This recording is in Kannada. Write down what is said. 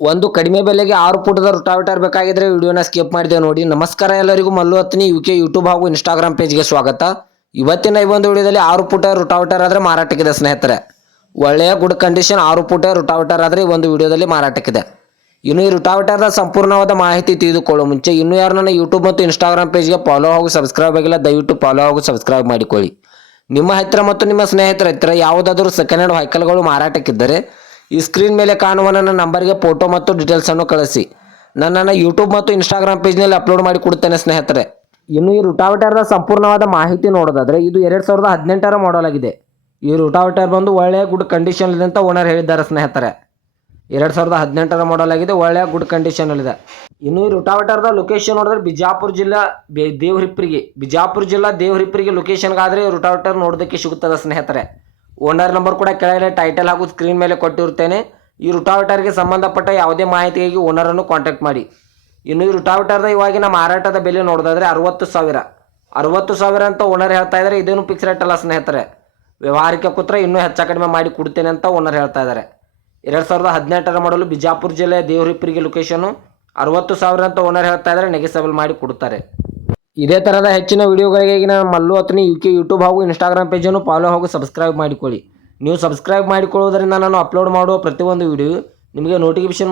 ಒಂದು ಕಡಿಮೆ ಬೆಲೆಗೆ 6 ಫುಟದ ರೋಟಾವೇಟರ್ ಬೇಕಾಗಿದ್ರೆ ವಿಡಿಯೋನ ಸ್ಕಿಪ್ ಮಾಡಿದೆ ನೋಡಿ. ನಮಸ್ಕಾರ ಎಲ್ಲರಿಗೂ, ಮಲ್ಲು ಹತ್ನಿ ಯುಕೆ ಯೂಟ್ಯೂಬ್ ಹಾಗೂ ಇನ್ಸ್ಟಾಗ್ರಾಮ್ ಪೇಜ್ಗೆ ಸ್ವಾಗತ. ಇವತ್ತಿನ ಈ ಒಂದು ವಿಡಿಯೋದಲ್ಲಿ 6 ಫುಟ ರೋಟಾವೇಟರ್ ಆದರೆ ಮಾರಾಟಕ್ಕಿದೆ ಸ್ನೇಹಿತರೆ. ಒಳ್ಳೆಯ ಗುಡ್ ಕಂಡೀಷನ್ 6 ಫುಟ ರೋಟಾವೇಟರ್ ಆದರೆ ಈ ಒಂದು ವಿಡಿಯೋದಲ್ಲಿ ಮಾರಾಟಕ್ಕಿದೆ. ಇನ್ನು ಈ ರೋಟಾವೇಟರ್ನ ಸಂಪೂರ್ಣವಾದ ಮಾಹಿತಿ ತಿಳಿದುಕೊಳ್ಳುವ ಮುಂಚೆ ಇನ್ನೂ ಯಾರು ನನ್ನ ಯೂಟ್ಯೂಬ್ ಮತ್ತು ಇನ್ಸ್ಟಾಗ್ರಾಮ್ ಪೇಜ್ಗೆ ಫಾಲೋ ಹಾಗೂ ಸಬ್ಸ್ಕ್ರೈಬ್ ಆಗಿಲ್ಲ, ದಯವಿಟ್ಟು ಫಾಲೋ ಹಾಗೂ ಸಬ್ಸ್ಕ್ರೈಬ್ ಮಾಡಿಕೊಳ್ಳಿ. ನಿಮ್ಮ ಹತ್ತಿರ ಮತ್ತು ನಿಮ್ಮ ಸ್ನೇಹಿತರ ಹತ್ತಿರ ಯಾವುದಾದರೂ ಸೆಕೆಂಡ್ ಹ್ಯಾಂಡ್ ವೆಹಿಕಲ್ಗಳು ಮಾರಾಟಕ್ಕಿದ್ದರೆ ಈ ಸ್ಕ್ರೀನ್ ಮೇಲೆ ಕಾಣುವ ನನ್ನ ನಂಬರ್ಗೆ ಫೋಟೋ ಮತ್ತು ಡೀಟೇಲ್ಸನ್ನು ಕಳಿಸಿ. ನನ್ನನ್ನು ಯೂಟ್ಯೂಬ್ ಮತ್ತು ಇನ್ಸ್ಟಾಗ್ರಾಮ್ ಪೇಜ್ನಲ್ಲಿ ಅಪ್ಲೋಡ್ ಮಾಡಿ ಕೊಡುತ್ತೇನೆ ಸ್ನೇಹಿತರೆ. ಇನ್ನು ಈ ರೋಟಾವೇಟರ್ನ ಸಂಪೂರ್ಣವಾದ ಮಾಹಿತಿ ನೋಡೋದಾದರೆ ಇದು 2018ರ ಮಾಡಲ್ ಆಗಿದೆ. ಈ ರೋಟಾವೇಟರ್ ಬಂದು ಒಳ್ಳೆಯ ಗುಡ್ ಕಂಡೀಷನ್ ಇದೆ ಅಂತ ಓನರ್ ಹೇಳಿದ್ದಾರೆ ಸ್ನೇಹಿತರೆ. 2018ರ ಮಾಡಲ್ ಆಗಿದೆ, ಒಳ್ಳೆಯ ಗುಡ್ ಕಂಡೀಷನಲ್ಲಿದೆ. ಇನ್ನು ಈ ರೋಟಾವೇಟರ್ದ ಲೊಕೇಶನ್ ನೋಡಿದ್ರೆ ಬಿಜಾಪುರ ಜಿಲ್ಲಾ ದೇವರಿಪ್ಪರಿಗೆ ಲೊಕೇಶನ್ಗಾದರೆ ರೋಟಾವೇಟರ್ ನೋಡೋದಕ್ಕೆ ಸಿಗುತ್ತದೆ ಸ್ನೇಹಿತರೆ. ಓನರ್ ನಂಬರ್ ಕೂಡ ಕೆಳಗಡೆ ಟೈಟಲ್ ಹಾಗೂ ಸ್ಕ್ರೀನ್ ಮೇಲೆ ಕೊಟ್ಟಿರುತ್ತೇನೆ. ಈ ರೋಟಾವೇಟರ್ಗೆ ಸಂಬಂಧಪಟ್ಟ ಯಾವುದೇ ಮಾಹಿತಿಗಾಗಿ ಓನರನ್ನು ಕಾಂಟ್ಯಾಕ್ಟ್ ಮಾಡಿ. ಇನ್ನು ಈ ರೋಟಾವೇಟರ್ದ ಇವಾಗಿನ ಮಾರಾಟದ ಬೆಲೆ ನೋಡೋದಾದರೆ 60,000 ಅಂತ ಓನರ್ ಹೇಳ್ತಾ ಇದ್ದಾರೆ. ಇದೇನು ಫಿಕ್ಸ್ ರೇಟ್ ಅಲ್ಲ ಸ್ನೇಹಿತರೆ. ವ್ಯವಹಾರಕ್ಕೆ ಕೂತ್ರೆ ಇನ್ನೂ ಹೆಚ್ಚು ಕಡಿಮೆ ಮಾಡಿ ಕೊಡ್ತೇನೆ ಅಂತ ಓನರ್ ಹೇಳ್ತಾ ಇದ್ದಾರೆ. 2018ರ ಮಾಡಲು ಬಿಜಾಪುರ ಜಿಲ್ಲೆ ದೇವರಿಪ್ಪರಿಗೆ ಲೊಕೇಶನು 60,000 ಅಂತ ಓನರ್ ಹೇಳ್ತಾ ಇದ್ದಾರೆ. ನೆಗೆಸಬಲ್ ಮಾಡಿ ಕೊಡುತ್ತಾರೆ. ಇದೇ ಥರದ ಹೆಚ್ಚಿನ ವಿಡಿಯೋಗಳಿಗಾಗಿ ನಾನು ಮಲ್ಲು ಹತ್ನಿ ಯುಕೆ ಯೂಟ್ಯೂಬ್ ಹಾಗೂ ಇನ್ಸ್ಟಾಗ್ರಾಮ್ ಪೇಜನ್ನು ಫಾಲೋ ಹಾಗೂ ಸಬ್ಸ್ಕ್ರೈಬ್ ಮಾಡಿಕೊಳ್ಳಿ. ನೀವು ಸಬ್ಸ್ಕ್ರೈಬ್ ಮಾಡಿಕೊಳ್ಳುವುದರಿಂದ ನಾನು ಅಪ್ಲೋಡ್ ಮಾಡುವ ಪ್ರತಿಯೊಂದು ವಿಡಿಯೋ ನಿಮಗೆ ನೋಟಿಫಿಕೇಶನ್